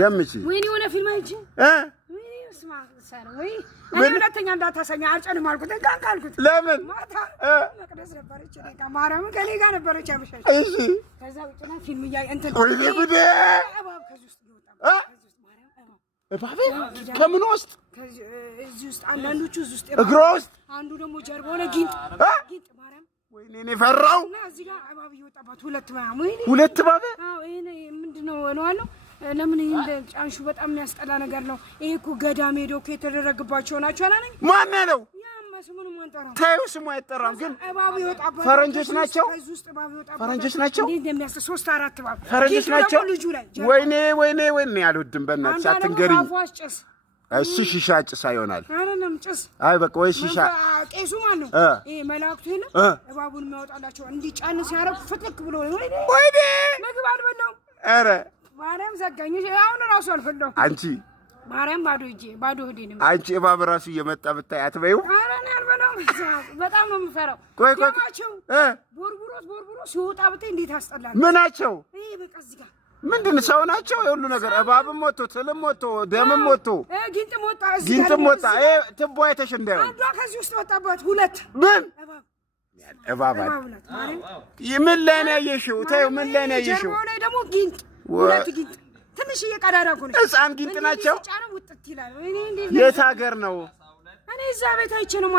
ገምቺ ወይኔ የሆነ ፊልም አይቼ ወይኔ ስማ ሰር ወይ እኔ ሁለተኛ እንዳታሰኛ አልጨንም አልኩት ካልኩት ለምን ማታ መቅደስ ነበረች እኔ ጋር ማርያም ከኔ ጋር ነበረች አብሻሽ እሺ ከዛ ውጭና ፊልም ያይ እንትን ወይኔ ጉዴ ከዚህ ውስጥ ይወጣ እባብ ከምን ውስጥ እዚህ ውስጥ አንዳንዶቹ እዚህ ውስጥ እግሮ ውስጥ አንዱ ደግሞ ጀርባው ላይ ጊንጥ ማርያም ወይኔ እኔ ፈራው እና እዚህ ጋር እባብ እየወጣባት ሁለት ማርያም ወይኔ ሁለት እባብ አዎ ይሄ ምንድነው ነው ለምን እንደ ጫንሹ በጣም የሚያስጠላ ነገር ነው ይሄ እኮ ገዳም ሄዶ እኮ የተደረገባቸው ናቸው አላለኝ ማን ነው ያማ ስሙን ማንጠራው ታዩ ስሙ አይጠራም ግን እባብ ይወጣባት ፈረንጆች ናቸው ከዚህ ውስጥ እባብ ይወጣባት ፈረንጆች ናቸው እንዴ እንደሚያስ 3 4 እባብ ፈረንጆች ናቸው ልጁ ላይ ወይኔ አልወድም በእናትሽ አትንገሪኝ እሺ ሺሻ ጭስ ይሆናል አይደለም ጭስ አይ በቃ ወይ ሺሻ ቄሱ ማን ነው ይሄ መላእክቱ ነው እባቡን የሚያወጣላቸው እንዲጫን ሲያረግ ፍትክ ብሎ ወይኔ ምግብ አልበላው ኧረ ማርያም ዘጋኝ አሁን ራሱ አልፈለኩ አንቺ ማርያም ባዶ ሆዴ ነው አንቺ እባብ ራሱ እየመጣ ብታይ አትበይው ኧረ እኔ አልበላም በጣም ነው የምፈራው ቆይ ቦርቡሮ ሲወጣ ብታይ እንዴት ያስጠላል ምናቸው ይሄ በቃ እዚህ ጋር ምንድን ሰው ናቸው የሁሉ ነገር እባብም ሞቶ ትልም ሞቶ ደምም ሞቶ ጊንጥም ወጣ ትቦ አይተሽ እንዳይሆን አንዷ ከዚህ ውስጥ ወጣባት ሁለት ምን እባብ ምን ላይ ነው ያየሽው ታዩ ምን ላይ ነው ያየሽው ጀርባው ላይ ደግሞ ጊንጥ ሁለት ጊንጥ ትንሽ እየቀዳዳ እኮ ነው ህፃን ጊንጥ ናቸው ጫኑ ውጥት ይላል ወይኔ እንዴ የት ሀገር ነው እኔ እዛ ቤት አይቼ ነው